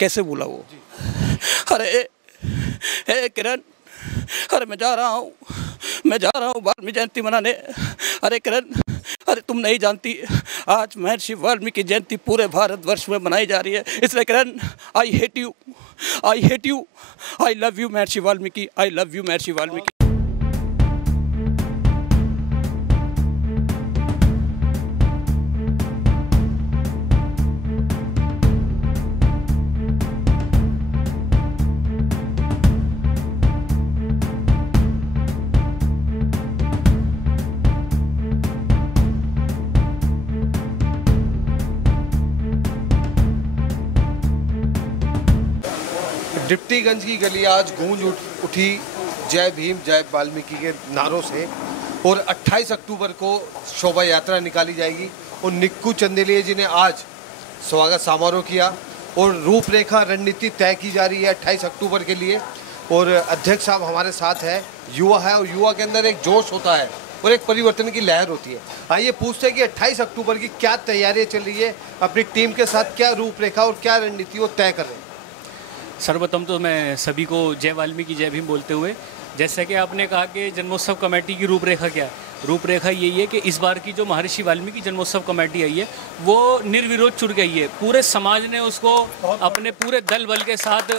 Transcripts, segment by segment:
कैसे भूला वो। अरे हे किरण, अरे मैं जा रहा हूँ वाल्मीकि जयंती मनाने। अरे किरण, अरे तुम नहीं जानती, आज महर्षि वाल्मीकि जयंती पूरे भारतवर्ष में मनाई जा रही है। इसलिए Kiran, I hate you, I love you Maharshi Valmiki, I love you Maharshi Valmiki. Deputyganj की गली आज गूंज उठी जय भीम जय वाल्मीकि के नारों से। और 28 अक्टूबर को शोभा यात्रा निकाली जाएगी और निक्कू चंदेलिया जी ने आज स्वागत समारोह किया और रूपरेखा रणनीति तय की जा रही है 28 अक्टूबर के लिए। और अध्यक्ष साहब हमारे साथ है, युवा है और युवा के अंदर एक जोश होता है और एक परिवर्तन की लहर होती है। आइए पूछते हैं कि 28 अक्टूबर की क्या तैयारियां चल रही है, अपनी टीम के साथ क्या रूपरेखा और क्या रणनीति वो तय कर रहे हैं। सर्वप्रथम तो मैं सभी को जय वाल्मीकि जय भीम बोलते हुए, जैसा कि आपने कहा कि जन्मोत्सव कमेटी की रूपरेखा क्या है, रूपरेखा यही है कि इस बार की जो महर्षि वाल्मीकि जन्मोत्सव कमेटी आई है वो निर्विरोध चुन गई है। पूरे समाज ने उसको अपने पूरे दल बल के साथ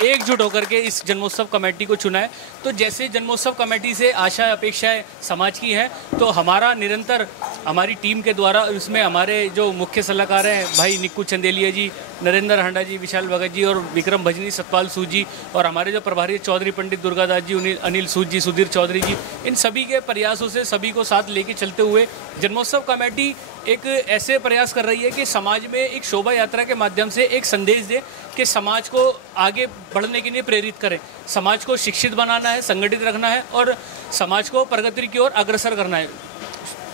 एकजुट होकर के इस जन्मोत्सव कमेटी को चुना है। तो जैसे जन्मोत्सव कमेटी से आशा अपेक्षाएं समाज की हैं, तो हमारा निरंतर हमारी टीम के द्वारा उसमें हमारे जो मुख्य सलाहकार हैं भाई निक्कू चंदेलिया जी, नरेंद्र हांडा जी, विशाल भगत जी और विक्रम भजनी, सतपाल सूद जी, और हमारे जो प्रभारी चौधरी पंडित दुर्गादास जी, अनिल सूद जी, सुधीर चौधरी जी, इन सभी के प्रयासों से सभी को साथ लेके चलते हुए जन्मोत्सव कमेटी एक ऐसे प्रयास कर रही है कि समाज में एक शोभा यात्रा के माध्यम से एक संदेश दे कि समाज को आगे बढ़ने के लिए प्रेरित करें, समाज को शिक्षित बनाना है, संगठित रखना है और समाज को प्रगति की ओर अग्रसर करना है।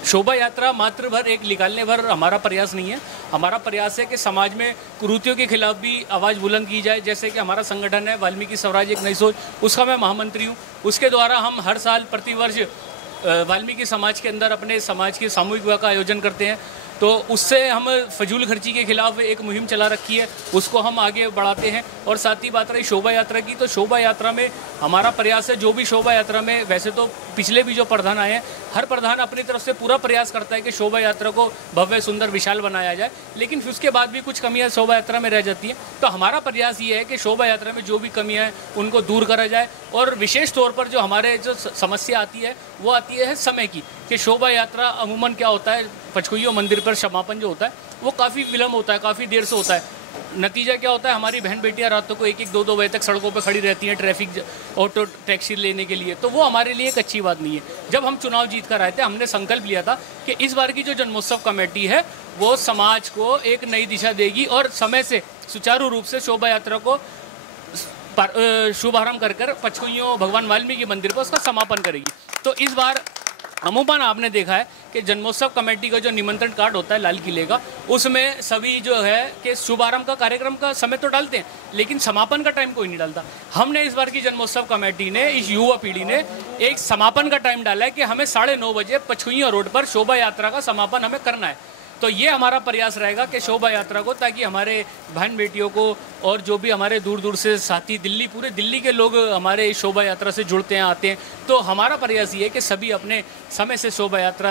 शोभा यात्रा मात्र भर एक निकालने भर हमारा प्रयास नहीं है। हमारा प्रयास है कि समाज में कुरीतियों के खिलाफ भी आवाज़ बुलंद की जाए। जैसे कि हमारा संगठन है वाल्मीकि स्वराज एक नई सोच, उसका मैं महामंत्री हूँ। उसके द्वारा हम हर साल प्रतिवर्ष वाल्मीकि समाज के अंदर अपने समाज की सामूहिक विवाह का आयोजन करते हैं। तो उससे हम फजूल खर्ची के खिलाफ एक मुहिम चला रखी है, उसको हम आगे बढ़ाते हैं। और साथ ही बात रही शोभा यात्रा की, तो शोभा यात्रा में हमारा प्रयास है, जो भी शोभा यात्रा में, वैसे तो पिछले भी जो प्रधान आए हैं, हर प्रधान अपनी तरफ से पूरा प्रयास करता है कि शोभा यात्रा को भव्य सुंदर विशाल बनाया जाए, लेकिन फिर उसके बाद भी कुछ कमियां शोभा यात्रा में रह जाती हैं। तो हमारा प्रयास ये है कि शोभा यात्रा में जो भी कमियां हैं उनको दूर करा जाए। और विशेष तौर पर जो हमारे जो समस्या आती है वो आती है समय की, कि शोभा यात्रा अमूमन क्या होता है, पचकुइयों मंदिर पर समापन जो होता है वो काफ़ी विलम्ब होता है, काफ़ी देर से होता है। नतीजा क्या होता है, हमारी बहन बेटियां रातों को 1-1, 2-2 बजे तक सड़कों पर खड़ी रहती हैं ट्रैफिक ऑटो टैक्सी लेने के लिए। तो वो हमारे लिए एक अच्छी बात नहीं है। जब हम चुनाव जीत कर आए थे, हमने संकल्प लिया था कि इस बार की जो जन्मोत्सव कमेटी है वो समाज को एक नई दिशा देगी और समय से सुचारू रूप से शोभा यात्रा को शुभारंभ कर पचकुइयों भगवान वाल्मीकि मंदिर पर उसका समापन करेगी। तो इस बार अमूमन आपने देखा है कि जन्मोत्सव कमेटी का जो निमंत्रण कार्ड होता है लाल किले का, उसमें सभी जो है कि शुभारंभ का कार्यक्रम का समय तो डालते हैं, लेकिन समापन का टाइम कोई नहीं डालता। हमने इस बार की जन्मोत्सव कमेटी ने, इस युवा पीढ़ी ने एक समापन का टाइम डाला है कि हमें 9:30 बजे पचकुइयों रोड पर शोभा यात्रा का समापन हमें करना है। तो ये हमारा प्रयास रहेगा कि शोभा यात्रा को, ताकि हमारे बहन बेटियों को और जो भी हमारे दूर दूर से साथी दिल्ली, पूरे दिल्ली के लोग हमारे इस शोभा यात्रा से जुड़ते हैं, आते हैं, तो हमारा प्रयास ये है कि सभी अपने समय से शोभा यात्रा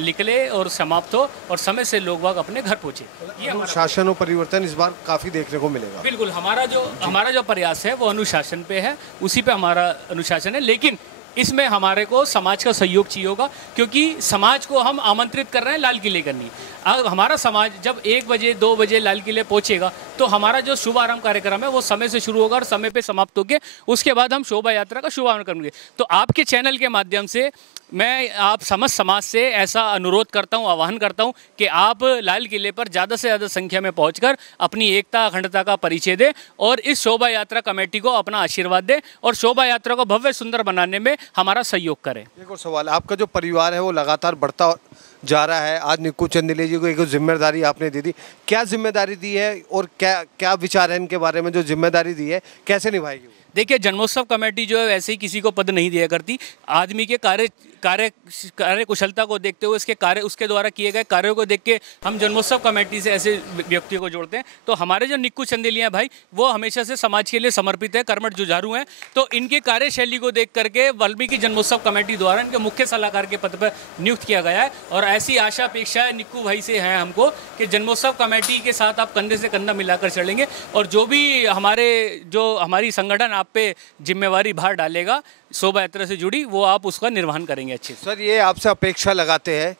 निकले और समाप्त हो और समय से लोग बाग अपने घर पहुँचे। ये अनुशासन और परिवर्तन इस बार काफ़ी देखने को मिलेगा। बिल्कुल, हमारा जो प्रयास है वो अनुशासन पे है, उसी पे हमारा अनुशासन है। लेकिन इसमें हमारे को समाज का सहयोग चाहिए होगा, क्योंकि समाज को हम आमंत्रित कर रहे हैं लाल किले करनी। अब हमारा समाज जब 1 बजे 2 बजे लाल किले पहुंचेगा तो हमारा जो शुभारंभ कार्यक्रम है वो समय से शुरू होगा और समय पे समाप्त होकर उसके बाद हम शोभा यात्रा का शुभारंभ करेंगे। तो आपके चैनल के माध्यम से मैं आप समस्त समाज से ऐसा अनुरोध करता हूं, आह्वान करता हूं कि आप लाल किले पर ज़्यादा से ज़्यादा संख्या में पहुंचकर अपनी एकता अखंडता का परिचय दें और इस शोभा यात्रा कमेटी को अपना आशीर्वाद दें और शोभा यात्रा को भव्य सुंदर बनाने में हमारा सहयोग करें। एक और सवाल, आपका जो परिवार है वो लगातार बढ़ता जा रहा है, आज निक्कू चंदेलिया जी को एक जिम्मेदारी आपने दे दी, क्या जिम्मेदारी दी है और क्या क्या विचार है इनके बारे में, जो जिम्मेदारी दी है कैसे निभाएगी? देखिए, जन्मोत्सव कमेटी जो है वैसे ही किसी को पद नहीं दिया करती। आदमी के कार्य कुशलता को देखते हुए, उसके द्वारा किए गए कार्यों को देख के हम जन्मोत्सव कमेटी से ऐसे व्यक्तियों को जोड़ते हैं। तो हमारे जो निक्कू चंदेलिया भाई, वो हमेशा से समाज के लिए समर्पित है, कर्मठ जुझारू हैं। तो इनके कार्यशैली को देख करके वाल्मीकि जन्मोत्सव कमेटी द्वारा इनके मुख्य सलाहकार के पद पर नियुक्त किया गया है। और ऐसी आशा अपेक्षा निक्कू भाई से है हमको कि जन्मोत्सव कमेटी के साथ आप कंधे से कंधा मिलाकर चलेंगे, और जो भी हमारी संगठन आप पे जिम्मेवारी भार डालेगा शोभा यात्रा से जुड़ी, वो आप उसका निर्वहन करेंगे अच्छे से। सर, ये आपसे अपेक्षा लगाते हैं,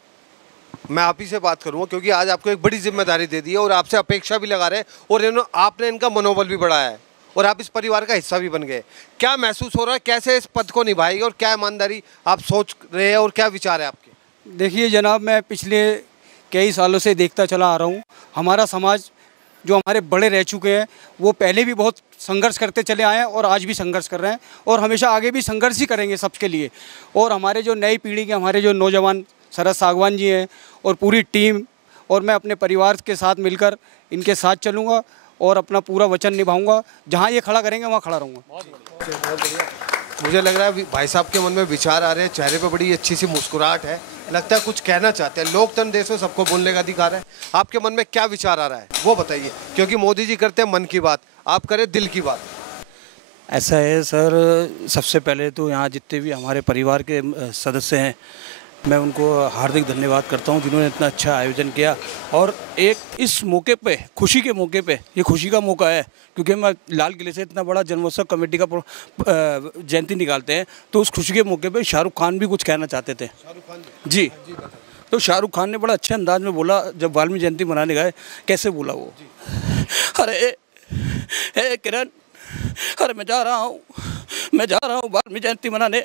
मैं आप ही से बात करूँगा क्योंकि आज आपको एक बड़ी जिम्मेदारी दे दी है और आपसे अपेक्षा भी लगा रहे हैं, और आपने इनका मनोबल भी बढ़ाया है और आप इस परिवार का हिस्सा भी बन गए। क्या महसूस हो रहा है, कैसे इस पद को निभाएंगे और क्या ईमानदारी आप सोच रहे हैं और क्या विचार है आपके? देखिए जनाब, मैं पिछले कई सालों से देखता चला आ रहा हूँ, हमारा समाज जो हमारे बड़े रह चुके हैं वो पहले भी बहुत संघर्ष करते चले आए हैं और आज भी संघर्ष कर रहे हैं और हमेशा आगे भी संघर्ष ही करेंगे सबके लिए। और हमारे जो नई पीढ़ी के हमारे जो नौजवान शरद सागवान जी हैं और पूरी टीम, और मैं अपने परिवार के साथ मिलकर इनके साथ चलूँगा और अपना पूरा वचन निभाऊंगा। जहाँ ये खड़ा करेंगे वहाँ खड़ा रहूँगा। मुझे लग रहा है भाई साहब के मन में विचार आ रहे हैं, चेहरे पे बड़ी अच्छी सी मुस्कुराहट है, लगता है कुछ कहना चाहते हैं। लोकतंत्र देश में सबको बोलने का अधिकार है। आपके मन में क्या विचार आ रहा है वो बताइए, क्योंकि मोदी जी करते हैं मन की बात, आप करें दिल की बात। ऐसा है सर, सबसे पहले तो यहाँ जितने भी हमारे परिवार के सदस्य हैं, मैं उनको हार्दिक धन्यवाद करता हूँ जिन्होंने इतना अच्छा आयोजन किया। और एक इस मौके पे, खुशी के मौके पे, ये खुशी का मौका है क्योंकि मैं लाल किले से इतना बड़ा जन्मोत्सव कमेटी का जयंती निकालते हैं, तो उस खुशी के मौके पे शाहरुख खान भी कुछ कहना चाहते थे। जी, तो शाहरुख खान ने बड़ा अच्छे अंदाज में बोला जब वाल्मीकि जयंती मनाने गए। कैसे बोला वो, अरे किरण, अरे मैं जा रहा हूँ वाल्मीकि जयंती मनाने।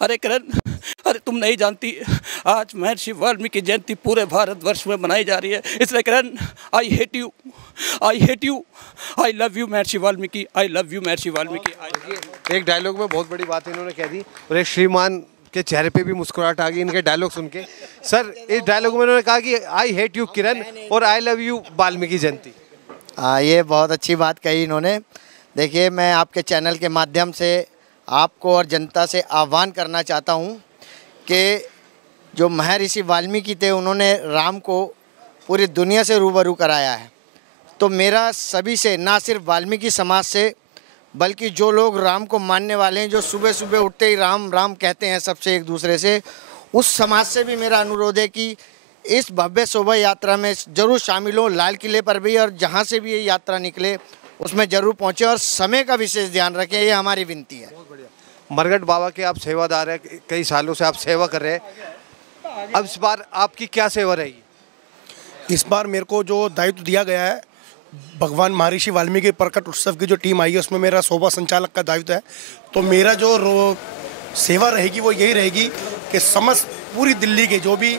अरे किरण, अरे तुम नहीं जानती, आज महर्षि वाल्मीकि जयंती पूरे भारतवर्ष में मनाई जा रही है। इसलिए Kiran, I hate you, I love you Maharshi Valmiki, I love you Maharshi Valmiki. एक डायलॉग में बहुत बड़ी बात इन्होंने कह दी और एक श्रीमान के चेहरे पे भी मुस्कुराहट आ गई इनके डायलॉग सुन के। सर, इस डायलॉग में इन्होंने कहा कि आई हेट यू किरण और आई लव यू वाल्मीकि जयंती। ये बहुत अच्छी बात कही इन्होंने। देखिए, मैं आपके चैनल के माध्यम से आपको और जनता से आह्वान करना चाहता हूँ कि जो महर्षि वाल्मीकि थे, उन्होंने राम को पूरी दुनिया से रूबरू कराया है। तो मेरा सभी से, ना सिर्फ वाल्मीकि समाज से, बल्कि जो लोग राम को मानने वाले हैं, जो सुबह सुबह उठते ही राम राम कहते हैं सबसे एक दूसरे से, उस समाज से भी मेरा अनुरोध है कि इस भव्य शोभा यात्रा में ज़रूर शामिल हो। लाल किले पर भी और जहाँ से भी ये यात्रा निकले उसमें ज़रूर पहुँचे और समय का विशेष ध्यान रखें, ये हमारी विनती है। मरघट बाबा के आप सेवादार हैं, कई सालों से आप सेवा कर रहे हैं। अब इस बार आपकी क्या सेवा रहेगी? इस बार मेरे को जो दायित्व दिया गया है, भगवान महर्षि वाल्मीकि प्रकट उत्सव की जो टीम आई है उसमें मेरा शोभा संचालक का दायित्व है। तो मेरा जो सेवा रहेगी वो यही रहेगी कि समस्त पूरी दिल्ली के जो भी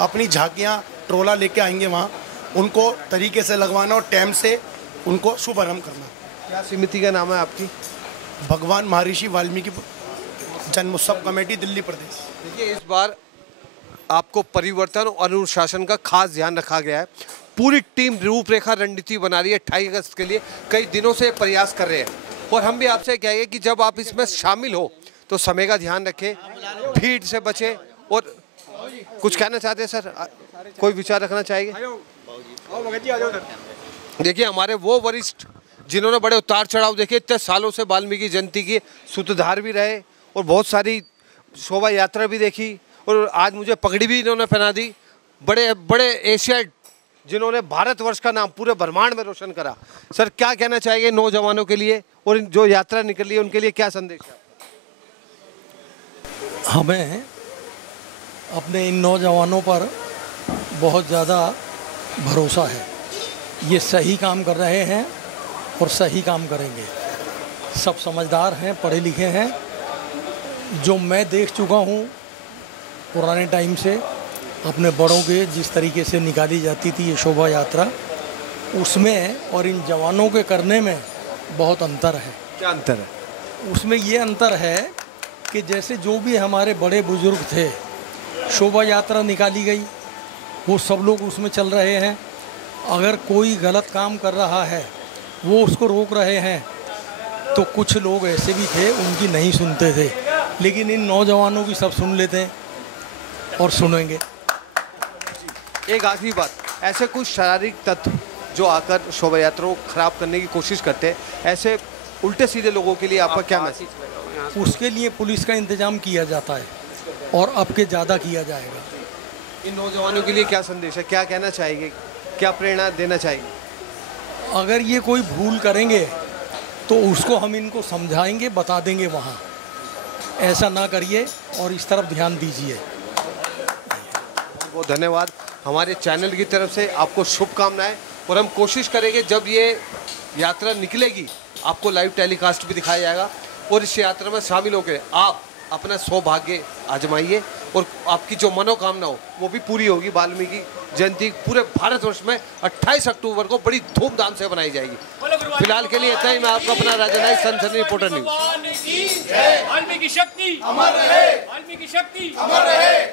अपनी झांकियाँ ट्रोला लेके आएंगे वहाँ उनको तरीके से लगवाना और टाइम से उनको शुभारम्भ करना। क्या समिति का नाम है आपकी? भगवान महर्षि वाल्मीकि जन्मोत्सव कमेटी, दिल्ली प्रदेश। देखिए, इस बार आपको परिवर्तन और अनुशासन का खास ध्यान रखा गया है। पूरी टीम रूपरेखा रणनीति बना रही है 28 अगस्त के लिए, कई दिनों से प्रयास कर रहे हैं। और हम भी आपसे कहेंगे कि जब आप इसमें शामिल हो तो समय का ध्यान रखें, भीड़ से बचें। और कुछ कहना चाहते हैं सर, कोई विचार रखना चाहिए? देखिए, हमारे वो वरिष्ठ जिन्होंने बड़े उतार चढ़ाव देखे, इतने सालों से वाल्मीकि जयंती की सूत्रधार भी रहे और बहुत सारी शोभा यात्रा भी देखी, और आज मुझे पगड़ी भी इन्होंने पहना दी। बड़े बड़े एशियाड जिन्होंने भारतवर्ष का नाम पूरे ब्रह्मांड में रोशन करा। सर, क्या कहना चाहेंगे नौजवानों के लिए और जो यात्रा निकली है उनके लिए क्या संदेश है? हमें अपने इन नौजवानों पर बहुत ज़्यादा भरोसा है। ये सही काम कर रहे हैं और सही काम करेंगे। सब समझदार हैं, पढ़े लिखे हैं। जो मैं देख चुका हूँ पुराने टाइम से अपने बड़ों के जिस तरीके से निकाली जाती थी ये शोभा यात्रा, उसमें और इन जवानों के करने में बहुत अंतर है। क्या अंतर है? उसमें ये अंतर है कि जैसे जो भी हमारे बड़े बुजुर्ग थे, शोभा यात्रा निकाली गई, वो सब लोग उसमें चल रहे हैं। अगर कोई गलत काम कर रहा है वो उसको रोक रहे हैं। तो कुछ लोग ऐसे भी थे उनकी नहीं सुनते थे, लेकिन इन नौजवानों की सब सुन लेते हैं और सुनेंगे। एक आखिरी बात, ऐसे कुछ शारीरिक तत्व जो आकर शोभा यात्रा को खराब करने की कोशिश करते हैं, ऐसे उल्टे सीधे लोगों के लिए आपका क्या मैसेज? उसके लिए पुलिस का इंतजाम किया जाता है और अब के ज़्यादा किया जाएगा। इन नौजवानों के लिए क्या संदेश है, क्या कहना चाहेंगे, क्या प्रेरणा देना चाहेंगे? अगर ये कोई भूल करेंगे तो उसको हम इनको समझाएंगे, बता देंगे वहाँ, ऐसा ना करिए और इस तरफ ध्यान दीजिए। बहुत धन्यवाद। हमारे चैनल की तरफ से आपको शुभकामनाएं, और हम कोशिश करेंगे जब ये यात्रा निकलेगी आपको लाइव टेलीकास्ट भी दिखाया जाएगा, और इस यात्रा में शामिल होकर आप अपना सौभाग्य आजमाइए और आपकी जो मनोकामना हो वो भी पूरी होगी। वाल्मीकि जयंती पूरे भारतवर्ष में 28 अक्टूबर को बड़ी धूमधाम से बनाई जाएगी। फिलहाल के लिए इतना ही। मैं आपका अपना राजा नायक, सनसनी रिपोर्टर न्यूज। वाल्मीकि शक्ति अमर रहे, वाल्मीकि शक्ति अमर रहे।